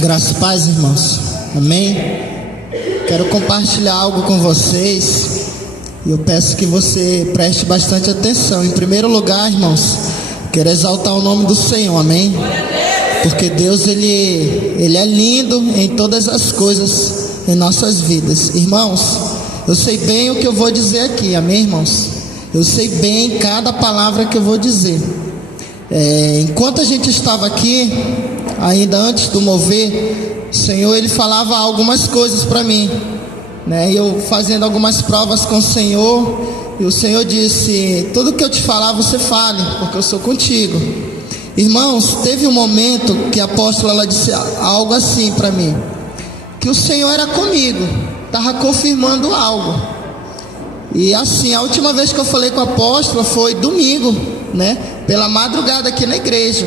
Graça e paz, irmãos. Amém? Quero compartilhar algo com vocês. E eu peço que você preste bastante atenção. Em primeiro lugar, irmãos, quero exaltar o nome do Senhor. Amém? Porque Deus, Ele é lindo em todas as coisas em nossas vidas. Irmãos, eu sei bem o que eu vou dizer aqui. Amém, irmãos? Eu sei bem cada palavra que eu vou dizer. Enquanto a gente estava aqui, ainda antes do mover, o Senhor, Ele falava algumas coisas para mim, né? E eu fazendo algumas provas com o Senhor, e o Senhor disse: tudo que eu te falar você fale, porque eu sou contigo. Irmãos, teve um momento que a apóstola, ela disse algo assim para mim, que o Senhor era comigo, estava confirmando algo. E assim, a última vez que eu falei com a apóstola foi domingo, né? Pela madrugada aqui na igreja.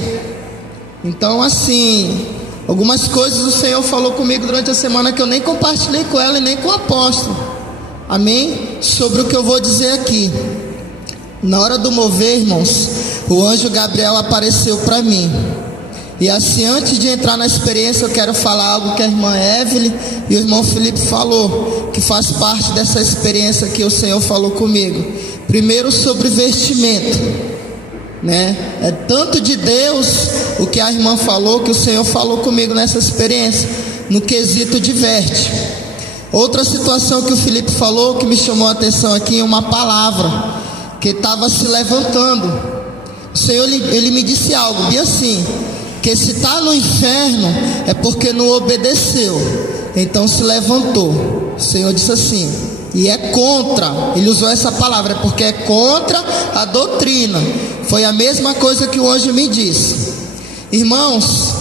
Então assim, algumas coisas o Senhor falou comigo durante a semana que eu nem compartilhei com ela e nem com o apóstolo. Amém? Sobre o que eu vou dizer aqui. Na hora do mover, irmãos, o anjo Gabriel apareceu para mim. E assim, antes de entrar na experiência, eu quero falar algo que a irmã Evelyn e o irmão Felipe falou, que faz parte dessa experiência que o Senhor falou comigo. Primeiro, sobre vestimento, né? É tanto de Deus o que a irmã falou, que o Senhor falou comigo nessa experiência, no quesito de veste. Outra situação que o Felipe falou, que me chamou a atenção aqui, uma palavra que estava se levantando. O Senhor, ele me disse algo bem assim, que se está no inferno é porque não obedeceu, então se levantou. O Senhor disse assim, e é contra, ele usou essa palavra, é porque é contra a doutrina. Foi a mesma coisa que o anjo me disse. Irmãos,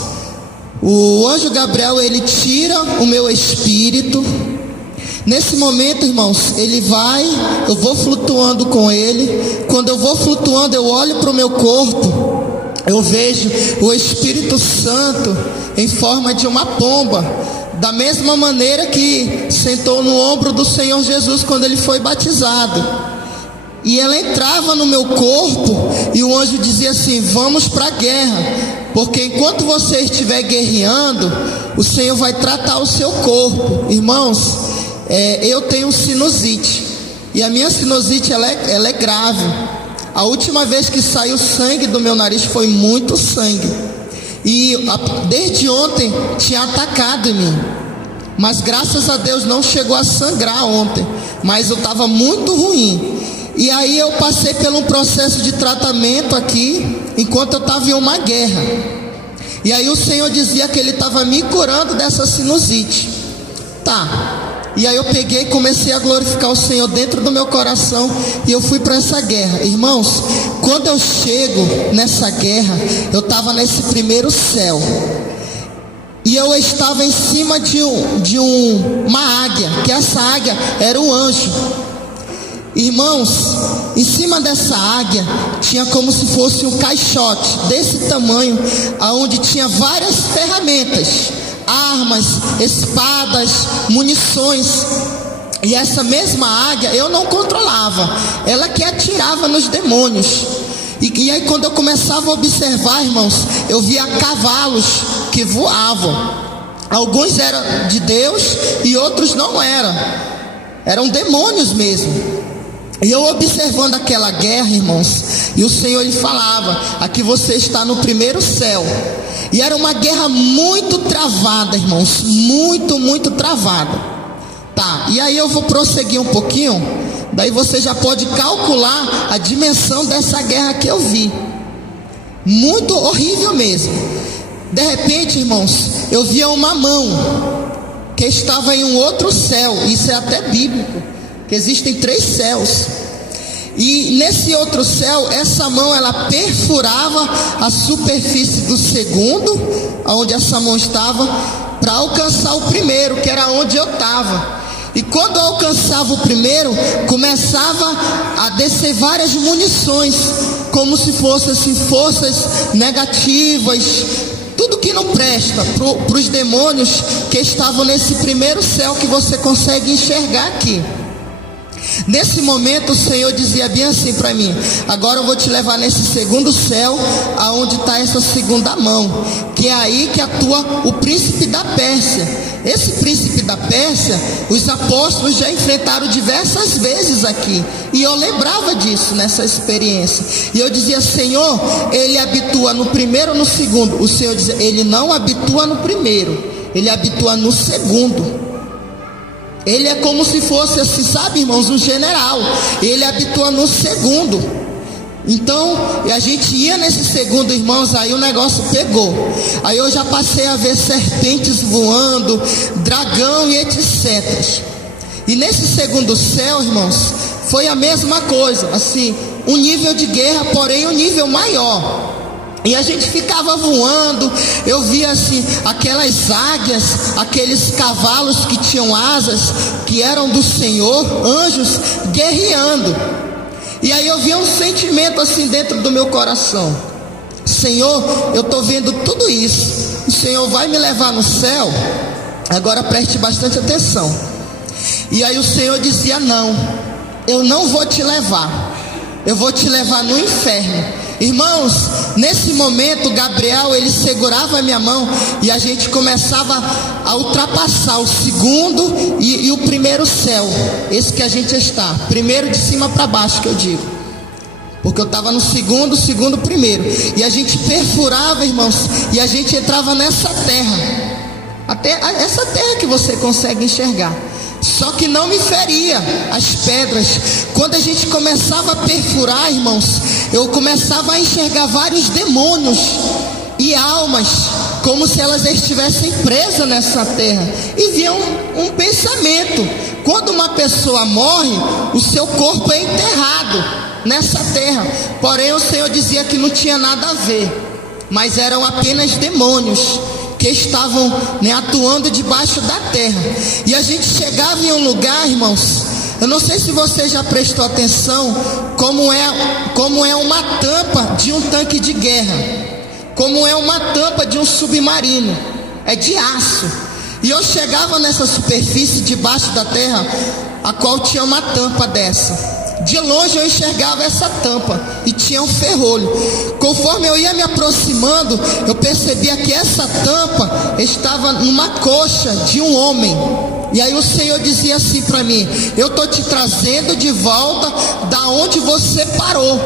o anjo Gabriel, ele tira o meu espírito. Nesse momento, irmãos, ele vai, eu vou flutuando com ele. Quando eu vou flutuando, eu olho para o meu corpo, eu vejo o Espírito Santo em forma de uma pomba, da mesma maneira que sentou no ombro do Senhor Jesus quando ele foi batizado. E ela entrava no meu corpo e o anjo dizia assim: vamos para a guerra, porque enquanto você estiver guerreando, o Senhor vai tratar o seu corpo. Irmãos, eu tenho sinusite, e a minha sinusite ela é grave. A última vez que saiu sangue do meu nariz foi muito sangue, e desde ontem tinha atacado em mim, mas graças a Deus não chegou a sangrar ontem, mas eu estava muito ruim. E aí eu passei por um processo de tratamento aqui, enquanto eu estava em uma guerra. E aí o Senhor dizia que Ele estava me curando dessa sinusite. E aí eu peguei e comecei a glorificar o Senhor dentro do meu coração, e eu fui para essa guerra. Irmãos, quando eu chego nessa guerra, eu estava nesse primeiro céu, e eu estava em cima de uma águia, que essa águia era um anjo. Irmãos, em cima dessa águia tinha como se fosse um caixote desse tamanho, aonde tinha várias ferramentas, armas, espadas, munições. E essa mesma águia eu não controlava, ela que atirava nos demônios. E aí quando eu começava a observar, irmãos, eu via cavalos que voavam. Alguns eram de Deus e outros não eram, eram demônios mesmo. E eu observando aquela guerra, irmãos, e o Senhor, Ele falava: aqui você está no primeiro céu. E era uma guerra muito travada, irmãos, muito travada. E aí eu vou prosseguir um pouquinho, daí você já pode calcular a dimensão dessa guerra que eu vi. Muito horrível mesmo. De repente, irmãos, eu via uma mão que estava em um outro céu. Isso é até bíblico, que existem 3 céus. E nesse outro céu, essa mão ela perfurava a superfície do segundo, onde essa mão estava, para alcançar o primeiro, que era onde eu estava. E quando eu alcançava o primeiro, começava a descer várias munições, como se fossem assim, forças negativas, tudo que não presta para os demônios que estavam nesse primeiro céu que você consegue enxergar aqui. Nesse momento o Senhor dizia bem assim para mim: agora eu vou te levar nesse segundo céu, aonde está essa segunda mão, que é aí que atua o príncipe da Pérsia. Esse príncipe da Pérsia, os apóstolos já enfrentaram diversas vezes aqui, e eu lembrava disso nessa experiência, e eu dizia: Senhor, ele habitua no primeiro ou no segundo? O Senhor dizia: ele não habitua no primeiro, ele habitua no segundo. Ele é como se fosse assim, sabe, irmãos, um general. Ele habitua no segundo. Então, a gente ia nesse segundo, irmãos, aí o negócio pegou. Aí eu já passei a ver serpentes voando, dragão e etc. E nesse segundo céu, irmãos, foi a mesma coisa, assim, um nível de guerra, porém um nível maior. E a gente ficava voando, eu via assim, aquelas águias, aqueles cavalos que tinham asas, que eram do Senhor, anjos, guerreando. E aí eu via um sentimento assim dentro do meu coração: Senhor, eu estou vendo tudo isso, o Senhor vai me levar no céu? Agora preste bastante atenção. E aí o Senhor dizia: não, eu não vou te levar, eu vou te levar no inferno. Irmãos, nesse momento Gabriel, ele segurava a minha mão e a gente começava a ultrapassar o segundo e o primeiro céu, esse que a gente está, primeiro de cima para baixo, que eu digo, porque eu estava no segundo, primeiro, e a gente perfurava, irmãos, e a gente entrava nessa terra, essa terra que você consegue enxergar. Só que não me feria as pedras. Quando a gente começava a perfurar, irmãos, eu começava a enxergar vários demônios e almas, como se elas estivessem presas nessa terra. E via um pensamento: quando uma pessoa morre, o seu corpo é enterrado nessa terra. Porém o Senhor dizia que não tinha nada a ver, mas eram apenas demônios que estavam, atuando debaixo da terra. E a gente chegava em um lugar, irmãos, eu não sei se você já prestou atenção, como é uma tampa de um tanque de guerra, como é uma tampa de um submarino, é de aço. E eu chegava nessa superfície debaixo da terra, a qual tinha uma tampa dessa. De longe eu enxergava essa tampa e tinha um ferrolho. Conforme eu ia me aproximando, eu percebia que essa tampa estava numa coxa de um homem. E aí o Senhor dizia assim para mim: eu estou te trazendo de volta da onde você parou.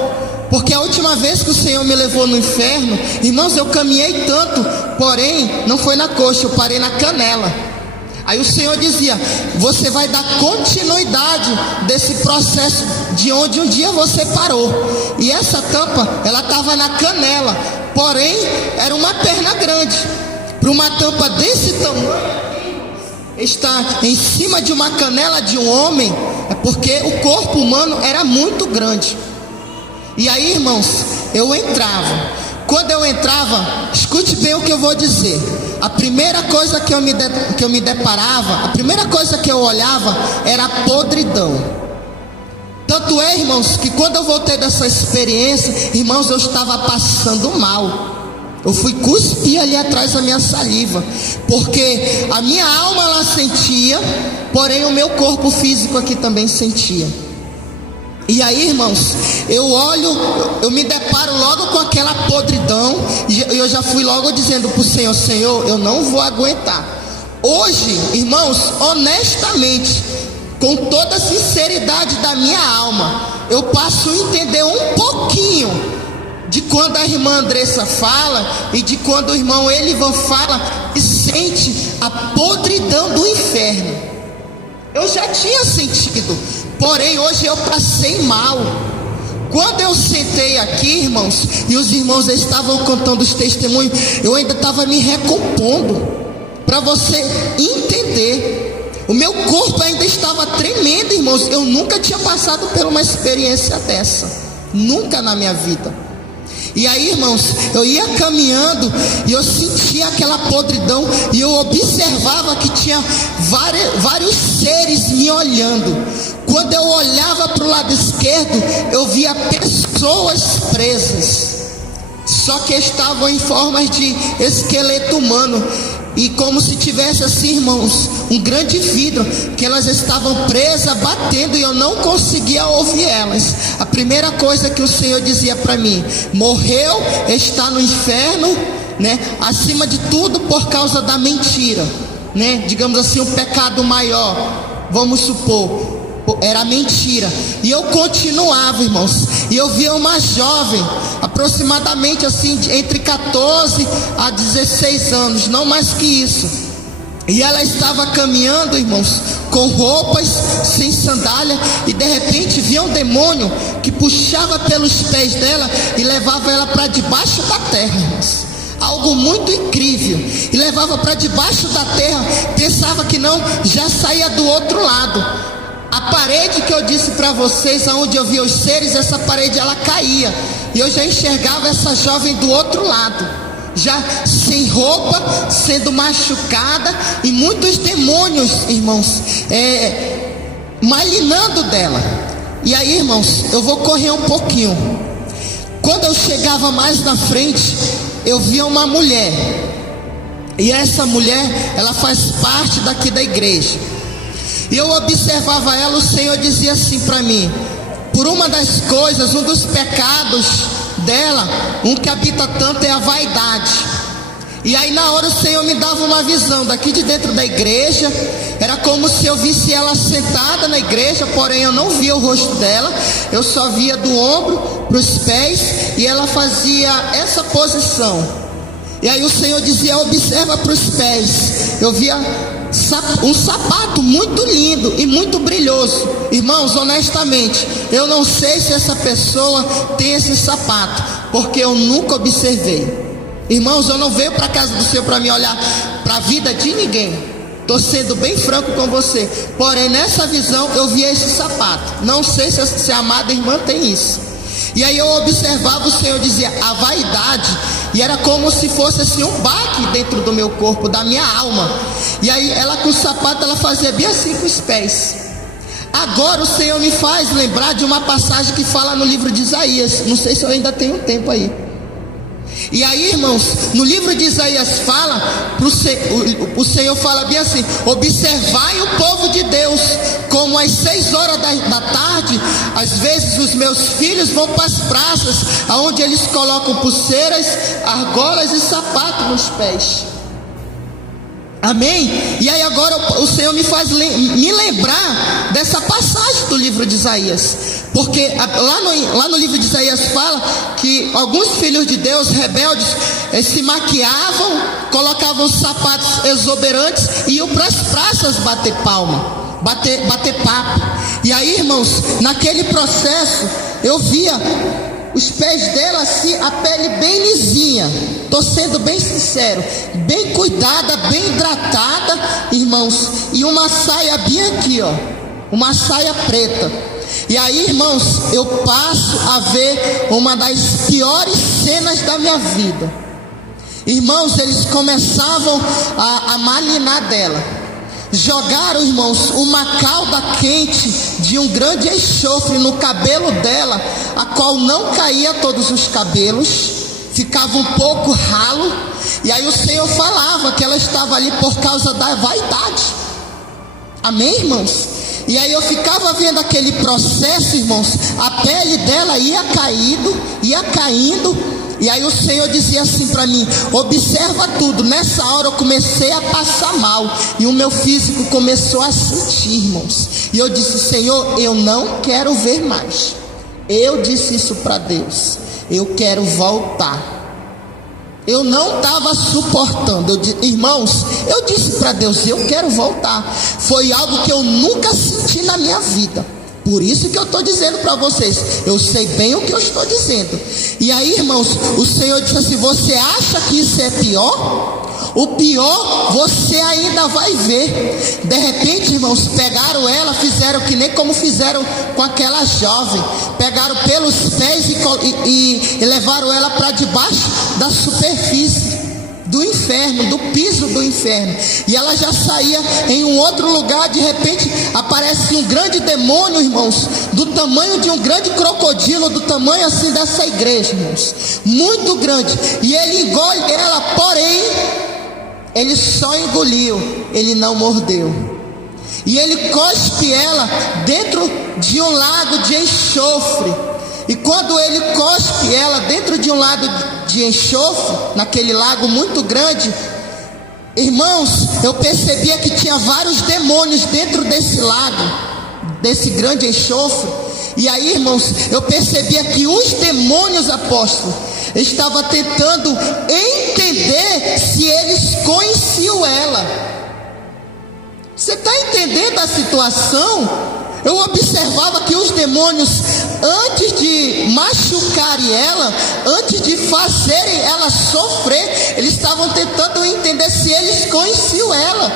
Porque a última vez que o Senhor me levou no inferno, irmãos, eu caminhei tanto, porém não foi na coxa, eu parei na canela. Aí o Senhor dizia: você vai dar continuidade desse processo de onde um dia você parou. E essa tampa, ela estava na canela, porém era uma perna grande. Para uma tampa desse tamanho estar em cima de uma canela de um homem, é porque o corpo humano era muito grande. E aí, irmãos, eu entrava. Quando eu entrava, escute bem o que eu vou dizer. A primeira coisa que eu me deparava, a primeira coisa que eu olhava era a podridão. Tanto é, irmãos, que quando eu voltei dessa experiência, irmãos, eu estava passando mal. Eu fui cuspir ali atrás da minha saliva, porque a minha alma ela sentia, porém o meu corpo físico aqui também sentia. E aí, irmãos, eu me deparo logo com aquela podridão, e eu já fui logo dizendo para o Senhor: Senhor, eu não vou aguentar. Hoje, irmãos, honestamente, com toda a sinceridade da minha alma, eu passo a entender um pouquinho de quando a irmã Andressa fala e de quando o irmão Elivan fala e sente a podridão do inferno. Eu já tinha sentido, porém hoje eu passei mal. Quando eu sentei aqui, irmãos, e os irmãos estavam contando os testemunhos, eu ainda estava me recompondo, para você entender. O meu corpo ainda estava tremendo, irmãos. Eu nunca tinha passado por uma experiência dessa, nunca na minha vida. E aí, irmãos, eu ia caminhando e eu sentia aquela podridão, e eu observava que tinha vários seres me olhando. Quando eu olhava para o lado esquerdo, eu via pessoas presas, só que estavam em formas de esqueleto humano. e como se tivesse assim, irmãos, um grande vidro, que elas estavam presas, batendo, e eu não conseguia ouvir elas. A primeira coisa que o Senhor dizia para mim: morreu, está no inferno, né? Acima de tudo por causa da mentira, né? Digamos assim, um pecado maior, vamos supor, era mentira. E eu continuava, irmãos, e eu via uma jovem, aproximadamente assim, entre 14 a 16 anos, não mais que isso, e ela estava caminhando, irmãos, com roupas, sem sandália, e de repente via um demônio que puxava pelos pés dela e levava ela para debaixo da terra, irmãos. Algo muito incrível, e levava para debaixo da terra. Pensava que não, já saía do outro lado. A parede que eu disse para vocês, aonde eu via os seres, essa parede ela caía, e eu já enxergava essa jovem do outro lado, já sem roupa, sendo machucada, e muitos demônios, irmãos, malinando dela. E aí, irmãos, eu vou correr um pouquinho. Quando eu chegava mais na frente, eu via uma mulher, e essa mulher, ela faz parte daqui da igreja. E eu observava ela, o Senhor dizia assim para mim: por uma das coisas, um dos pecados dela, um que habita tanto, é a vaidade. E aí na hora o Senhor me dava uma visão daqui de dentro da igreja. Era como se eu visse ela sentada na igreja, porém eu não via o rosto dela, eu só via do ombro para os pés, e ela fazia essa posição. E aí o Senhor dizia: observa para os pés. Eu via um sapato muito lindo e muito brilhoso. Irmãos, honestamente, eu não sei se essa pessoa tem esse sapato, porque eu nunca observei. Irmãos, eu não venho para a casa do Senhor para me olhar para a vida de ninguém. Estou sendo bem franco com você. Porém, nessa visão eu via esse sapato. Não sei se a amada irmã tem isso. E aí eu observava, o Senhor dizia: a vaidade. E era como se fosse assim um baque dentro do meu corpo, da minha alma. E aí ela com o sapato, ela fazia bem assim com os pés. Agora o Senhor me faz lembrar de uma passagem que fala no livro de Isaías. Não sei se eu ainda tenho tempo aí. E aí, irmãos, no livro de Isaías fala, o Senhor fala bem assim: observai o povo de Deus, como às 6 horas da tarde, às vezes os meus filhos vão para as praças, aonde eles colocam pulseiras, argolas e sapatos nos pés. Amém? E aí agora o Senhor me faz me lembrar dessa passagem do livro de Isaías, porque lá no livro de Isaías fala que alguns filhos de Deus rebeldes se maquiavam, colocavam sapatos exuberantes e iam para as praças bater palma, bater papo. E aí, irmãos, naquele processo eu via os pés dela assim, a pele bem lisinha. Estou sendo bem sincero, bem cuidada, bem hidratada, irmãos. E uma saia bem aqui, ó, uma saia preta. E aí, irmãos, eu passo a ver uma das piores cenas da minha vida. Irmãos, eles começavam a malinar dela. Jogaram, irmãos, uma cauda quente de um grande enxofre no cabelo dela, a qual não caía todos os cabelos, ficava um pouco ralo. E aí o Senhor falava que ela estava ali por causa da vaidade. Amém, irmãos? E aí eu ficava vendo aquele processo, irmãos, a pele dela ia caindo. E aí o Senhor dizia assim para mim: observa tudo. Nessa hora eu comecei a passar mal, e o meu físico começou a sentir, irmãos. E eu disse: Senhor, eu não quero ver mais. Eu disse isso para Deus: eu quero voltar. Eu não estava suportando. Irmãos, eu disse para Deus: eu quero voltar. Foi algo que eu nunca senti na minha vida. Por isso que eu estou dizendo para vocês, eu sei bem o que eu estou dizendo. E aí, irmãos, o Senhor disse assim: você acha que isso é pior? O pior você ainda vai ver. De repente, irmãos, pegaram ela, fizeram que nem como fizeram com aquela jovem. Pegaram pelos pés e levaram ela para debaixo da superfície do inferno, do piso do inferno. E ela já saía em um outro lugar. De repente aparece um grande demônio, irmãos, do tamanho de um grande crocodilo, do tamanho assim dessa igreja, irmãos, muito grande. E ele engole ela, porém ele só engoliu, ele não mordeu. E ele cospe ela dentro de um lago de enxofre. E quando ele cospe ela dentro de um lago de enxofre, naquele lago muito grande, irmãos, eu percebia que tinha vários demônios dentro desse lago, desse grande enxofre. E aí, irmãos, eu percebia que os demônios, apóstolos, estavam tentando entender se eles conheciam ela. Você está entendendo a situação? Eu observava que os demônios, antes de machucarem ela, antes de fazerem ela sofrer, eles estavam tentando entender se eles conheciam ela.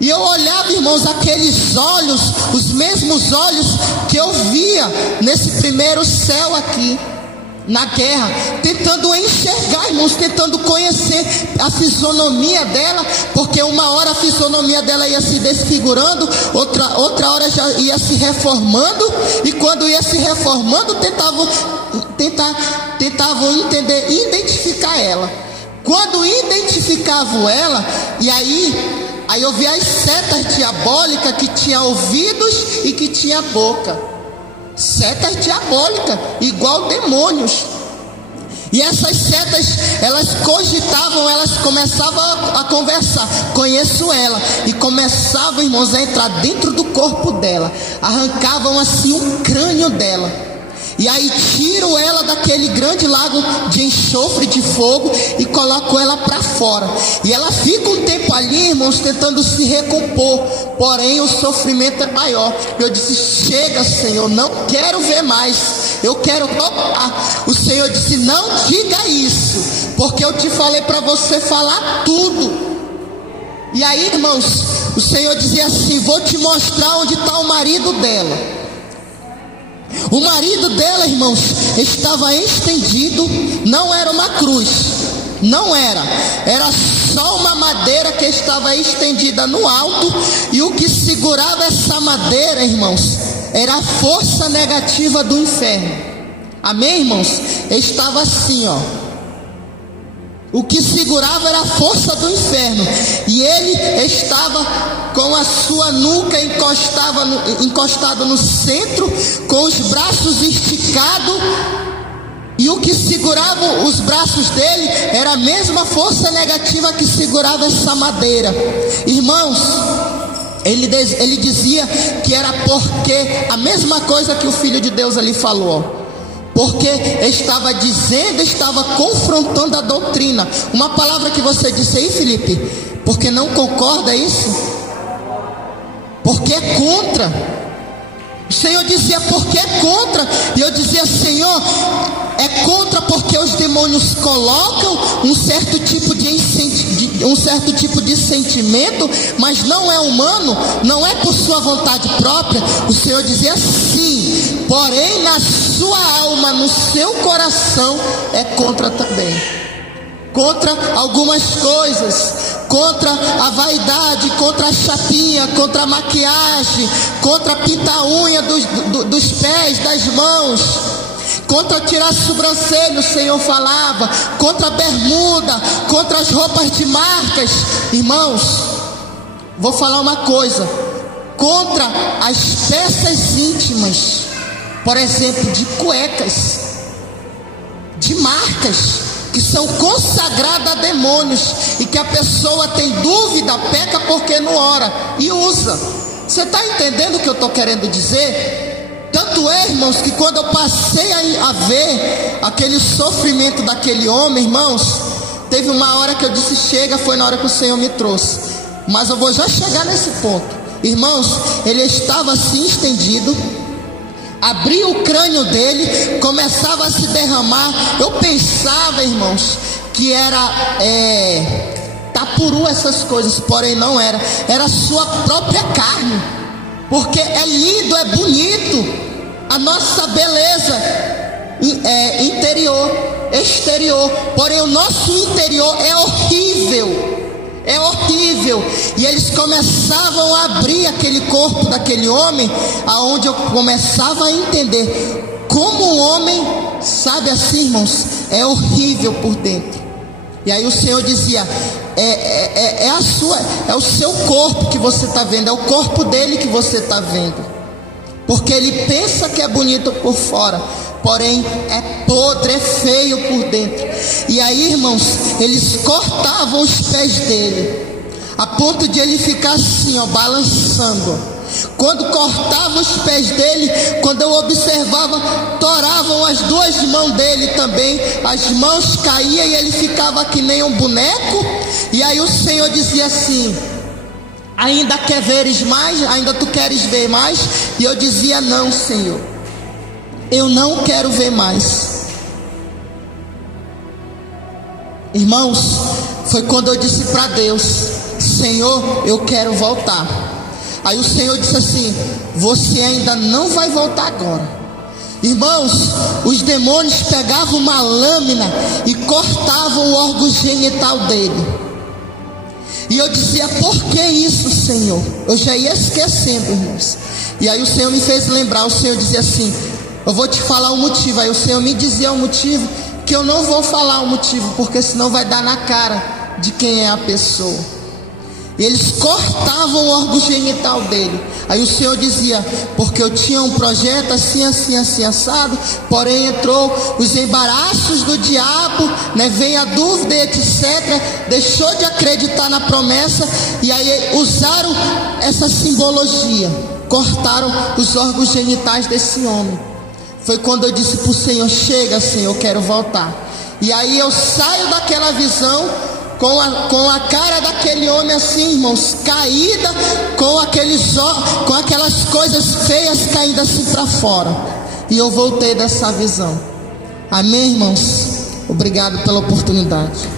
E eu olhava, irmãos, aqueles olhos, os mesmos olhos que eu via nesse primeiro céu aqui, na guerra, tentando enxergar, irmãos, tentando conhecer a fisionomia dela, porque uma hora a fisionomia dela ia se desfigurando, outra hora já ia se reformando, e quando ia se reformando, tentavam entender, identificar ela. Quando identificavam ela, e aí eu via as setas diabólicas que tinha ouvidos e que tinha boca. Setas diabólicas, igual demônios. E essas setas, elas cogitavam, elas começavam a conversar. Conheço ela. E começavam, irmãos, a entrar dentro do corpo dela. Arrancavam assim o crânio dela. E aí tiram ela daquele grande lago de enxofre, de fogo, e colocam ela para fora. E ela fica um tempo ali, irmãos, tentando se recompor. Porém o sofrimento é maior. Eu disse: chega, Senhor, não quero ver mais, eu quero voltar. O Senhor disse: não diga isso, porque eu te falei para você falar tudo. E aí, irmãos, o Senhor dizia assim: vou te mostrar onde está o marido dela. O marido dela, irmãos, estava estendido. Não era uma cruz, não era só uma madeira que estava estendida no alto. E o que segurava essa madeira, irmãos, era a força negativa do inferno. Amém, irmãos? Estava assim, ó. O que segurava era a força do inferno. E ele estava com a sua nuca encostado no centro, com os braços esticados. E o que segurava os braços dele era a mesma força negativa que segurava essa madeira. Irmãos, ele dizia que era porque a mesma coisa que o Filho de Deus ali falou, ó. Porque estava confrontando a doutrina. Uma palavra que você disse aí, Felipe, porque não concorda, é isso? Porque é contra. O Senhor dizia: porque é contra. E eu dizia: Senhor, é contra porque os demônios colocam um certo tipo de sentimento, mas não é humano, não é por sua vontade própria. O Senhor dizia sim, porém na sua alma, no seu coração, é contra também. Contra algumas coisas, contra a vaidade, contra a chapinha, contra a maquiagem, contra a pintar a unha dos pés, das mãos, contra tirar a sobrancelha, o Senhor falava, contra a bermuda, contra as roupas de marcas. Irmãos, vou falar uma coisa: contra as peças íntimas, por exemplo, de cuecas, de marcas, que são consagradas a demônios, e que a pessoa tem dúvida, peca porque não ora e usa. Você está entendendo o que eu estou querendo dizer? Tanto é, irmãos, que quando eu passei a ver aquele sofrimento daquele homem, irmãos, teve uma hora que eu disse: chega. Foi na hora que o Senhor me trouxe, mas eu vou já chegar nesse ponto. Irmãos, ele estava assim estendido, abria o crânio dele, começava a se derramar. Eu pensava, irmãos, que era tapuru, essas coisas, porém não era. Era a sua própria carne, porque é lindo, é bonito. A nossa beleza interior, exterior, porém o nosso interior é horrível. É horrível. E eles começavam a abrir aquele corpo daquele homem, aonde eu começava a entender como um homem, sabe assim, irmãos, é horrível por dentro. E aí o Senhor dizia: é o seu corpo que você está vendo, é o corpo dele que você está vendo, porque ele pensa que é bonito por fora, porém é podre, é feio por dentro. E aí, irmãos, eles cortavam os pés dele, a ponto de ele ficar assim, ó, balançando. Quando cortavam os pés dele, quando eu observava, toravam as duas mãos dele também, as mãos caíam e ele ficava que nem um boneco. E aí o Senhor dizia assim: ainda quer veres mais? Ainda tu queres ver mais? E eu dizia: não, Senhor, eu não quero ver mais. Irmãos, foi quando eu disse para Deus: Senhor, eu quero voltar. Aí o Senhor disse assim: você ainda não vai voltar agora. Irmãos, os demônios pegavam uma lâmina e cortavam o órgão genital dele. E eu dizia: por que isso, Senhor? Eu já ia esquecendo, irmãos. E aí o Senhor me fez lembrar. O Senhor dizia assim: eu vou te falar o motivo. Aí o Senhor me dizia o motivo, que eu não vou falar o motivo, porque senão vai dar na cara de quem é a pessoa. E eles cortavam o órgão genital dele. Aí o Senhor dizia: porque eu tinha um projeto assim, assim, assim, assado, porém entrou os embaraços do diabo, né? Vem a dúvida, etc. Deixou de acreditar na promessa. E aí usaram essa simbologia, cortaram os órgãos genitais desse homem. Foi quando eu disse para o Senhor: chega, Senhor, eu quero voltar. E aí eu saio daquela visão com a cara daquele homem assim, irmãos, caída, com aquelas coisas feias caindo assim para fora. E eu voltei dessa visão. Amém, irmãos? Obrigado pela oportunidade.